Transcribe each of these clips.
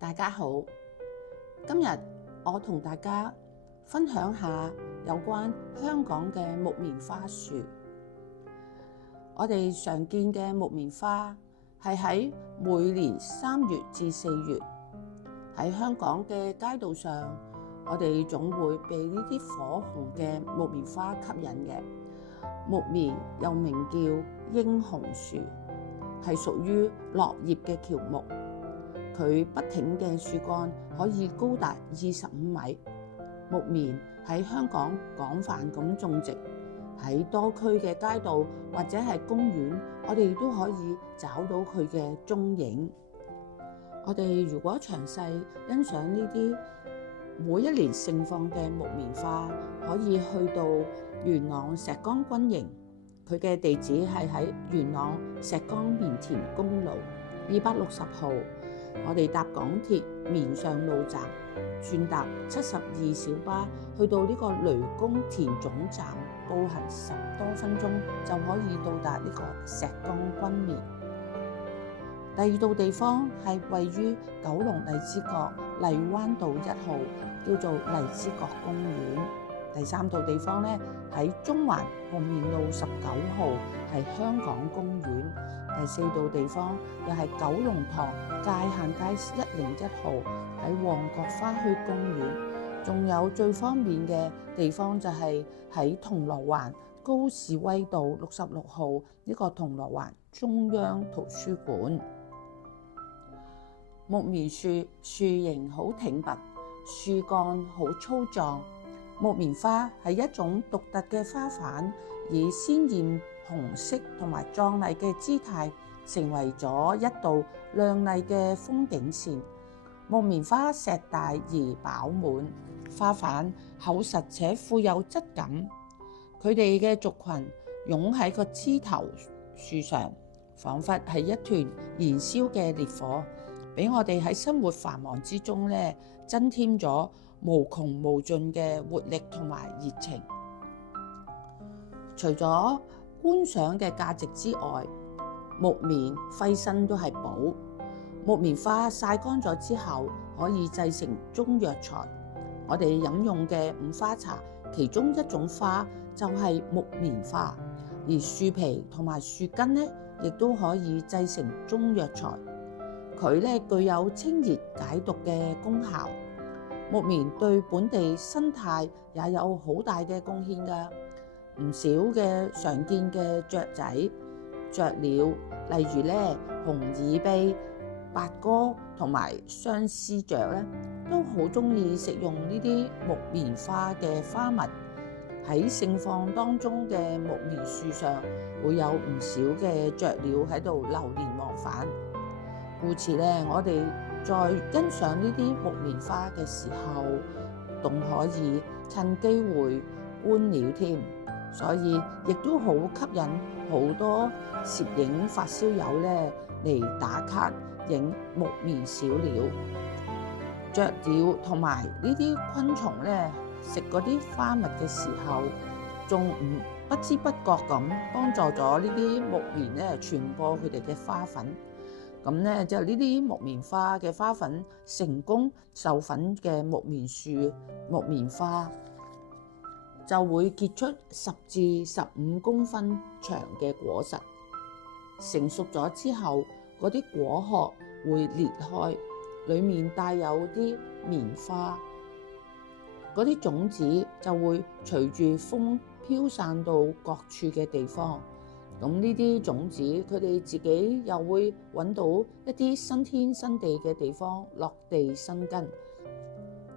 大家好，今日我同大家分享下有關香港嘅木棉花樹。我哋常見嘅木棉花係喺每年3月至4月，喺香港嘅街道上，我哋總會被呢啲火紅嘅木棉花吸引嘅。木棉又名叫英雄樹，係屬於落葉嘅喬木。佢不挺嘅樹幹可以高達25米。木棉喺香港廣泛咁種植，喺多區嘅街道或者係公園，我哋都可以找到佢嘅蹤影。我哋如果詳細欣賞呢啲每一年盛放嘅木棉花，可以去到元朗石崗軍營，佢嘅地址係喺元朗石崗棉田公路260號。我哋搭港鐵棉上路站，轉搭72小巴去到呢個雷公田總站，步行10多分鐘就可以到達呢個石崗軍棉。第二度地方係位於九龍荔枝角荔灣道1號，叫做荔枝角公園。第三度地方呢，喺中環紅棉路19號，係香港公園。第四度地方又係九龍塘界限街101號，喺旺角花墟公園。仲有最方便嘅地方就係喺銅鑼灣高士威道66號呢個銅鑼灣中央圖書館。木棉樹樹形好挺拔，樹幹好粗壯。木棉花係一種獨特嘅花瓣，以鮮豔紅色同埋壯麗嘅姿態，成為咗一道亮麗嘅風景線。木棉花碩大而飽滿，花瓣厚實且富有質感。佢哋嘅族群擁喺個枝頭樹上，彷彿係一團燃燒嘅烈火，俾我哋喺生活繁忙之中增添咗無窮無盡嘅活力同埋熱情。除咗觀賞嘅價值之外，木棉揮身都係寶。木棉花曬乾咗之後，可以製成中藥材。我哋飲用嘅五花茶，其中一種花就係木棉花，而樹皮同埋樹根亦都可以製成中藥材。佢具有清熱解毒嘅功效。木棉對本地生態也有好大嘅貢獻㗎。唔少嘅常見嘅雀仔、雀鳥，例如紅耳鵯、八哥同埋相思雀都好鍾意食用呢啲木棉花嘅花蜜。喺盛放當中嘅木棉樹上，會有唔少嘅雀鳥喺度流連忘返。故此我哋在欣賞呢啲木棉花嘅時候，仲可以趁機會觀鳥添。所以亦都好吸引好多攝影發燒友嚟打卡影木棉小鳥。雀鳥同埋呢啲昆蟲食嗰啲花蜜嘅時候，仲不知不覺咁幫助咗呢啲木棉傳播佢哋嘅花粉。咁就呢啲木棉花嘅花粉成功授粉嘅木棉樹木棉花，就會結出10至15公分長嘅果實。成熟咗之後，嗰啲果殼會裂開，裡面帶有啲棉花，嗰啲種子就會隨住風飄散到各處嘅地方。咁呢啲種子，佢哋自己又會揾到一啲新天新地嘅地方落地生根。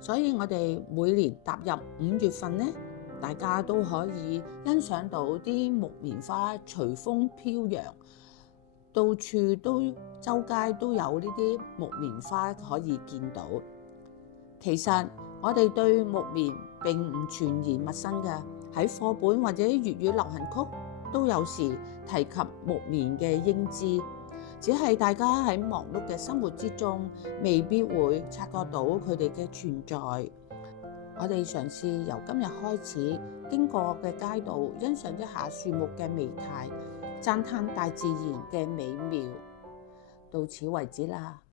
所以我哋每年踏入5月份大家都可以欣賞到啲木棉花隨風飄揚，到處周街都有呢啲木棉花可以見到。其實我哋對木棉並唔全然陌生嘅，喺課本或者粵語流行曲都有時提及木棉嘅英姿，只係大家喺忙碌嘅生活之中，未必會察覺到佢哋嘅存在。我哋嘗試由今日開始，經過嘅街道欣賞一下樹木嘅美態，讚嘆大自然嘅美妙。到此為止啦。